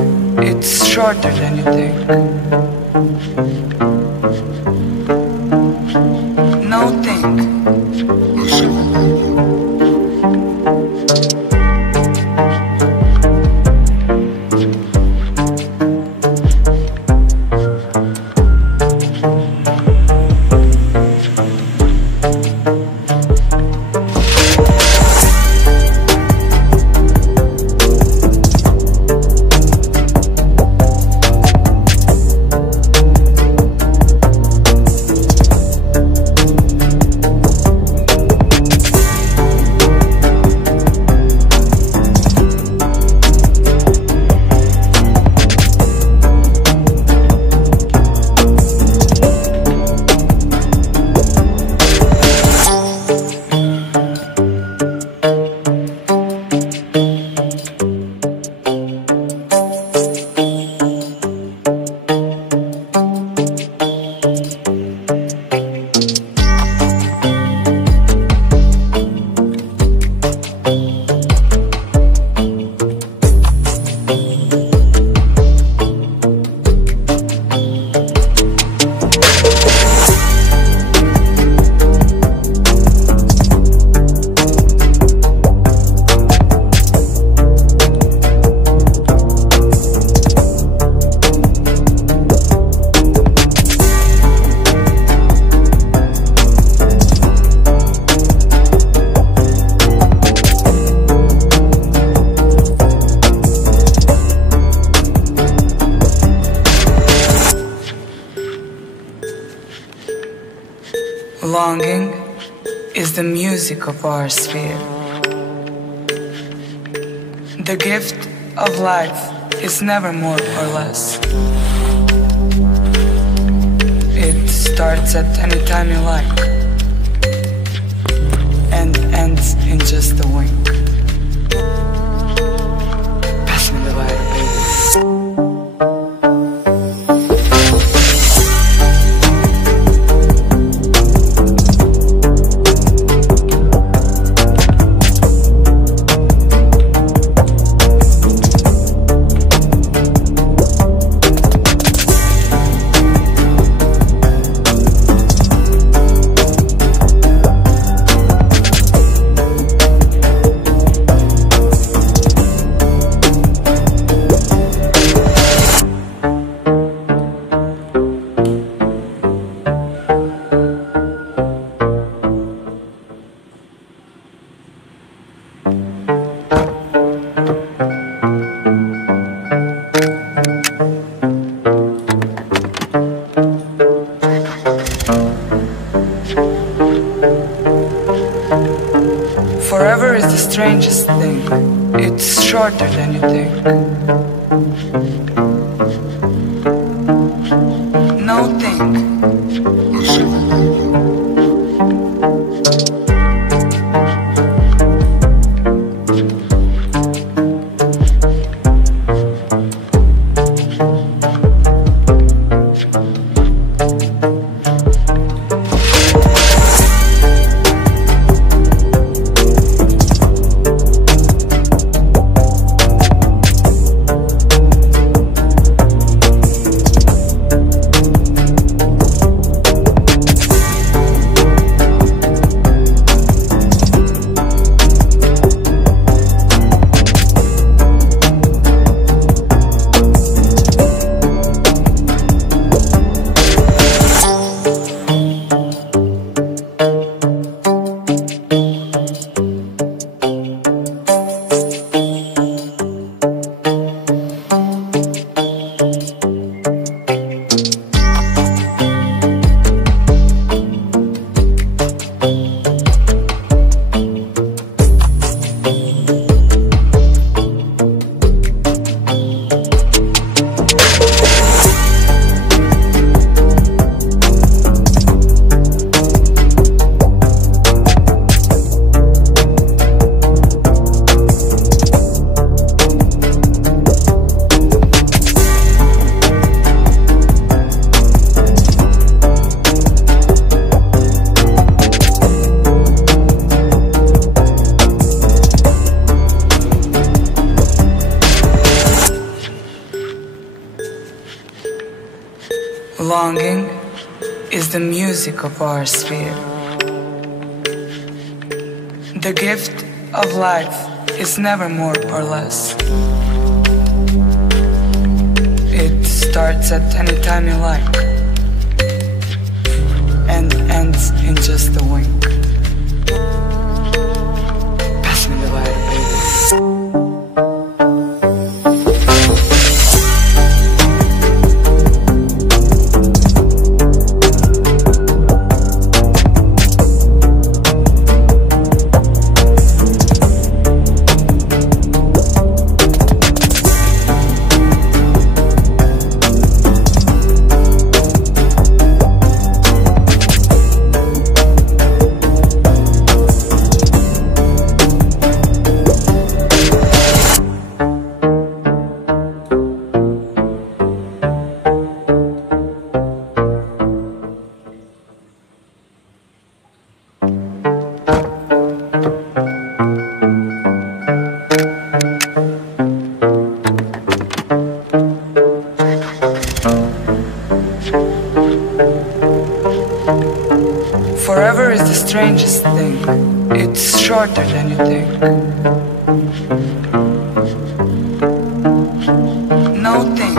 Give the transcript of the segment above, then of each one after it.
It's shorter than you think. No think. Longing is the music of our sphere. The gift of life is never more or less. It starts at any time you like and ends in just a wink. Pass me the lighter, baby. Forever is the strangest thing. It's shorter than you think. No think. Longing is the music of our sphere. The gift of life is never more or less. It starts at any time you like and ends in just a wink. Pass me the lighter, baby. Forever is the strangest thing. It's shorter than you think. No think.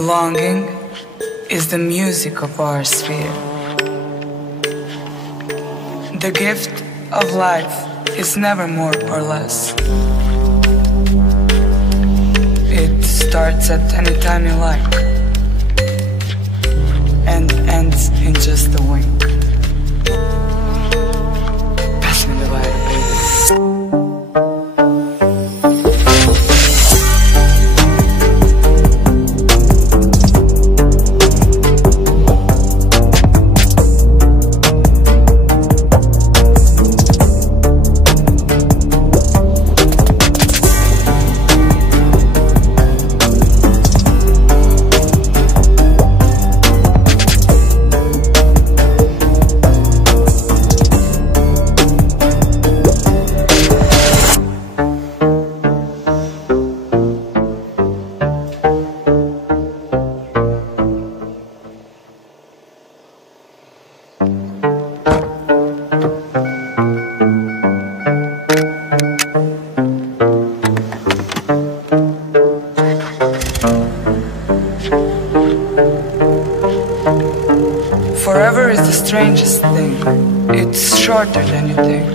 Longing is the music of our sphere. The gift of life is never more or less. It starts at any time you like and ends in just a wink. Pass me the lighter, baby. Forever is the strangest thing. It's shorter than you think.